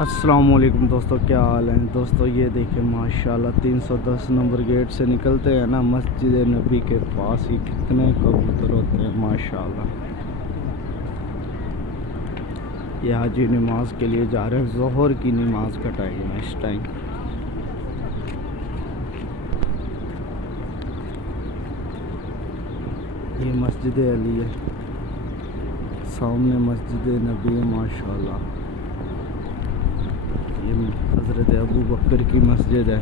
अस्सलाम वालेकुम दोस्तों, क्या हाल है दोस्तों। ये देखिए माशाल्लाह 310 नंबर गेट से निकलते हैं ना, मस्जिद नबी के पास ही कितने कबूतर होते हैं माशाल्लाह। ये हाजी नमाज के लिए जा रहे हैं, ज़ोहर की नमाज का टाइम है इस टाइम। ये मस्जिद अली है, सामने मस्जिद नबी है माशाल्लाह। ये हज़रत अबू बकर की मस्जिद है।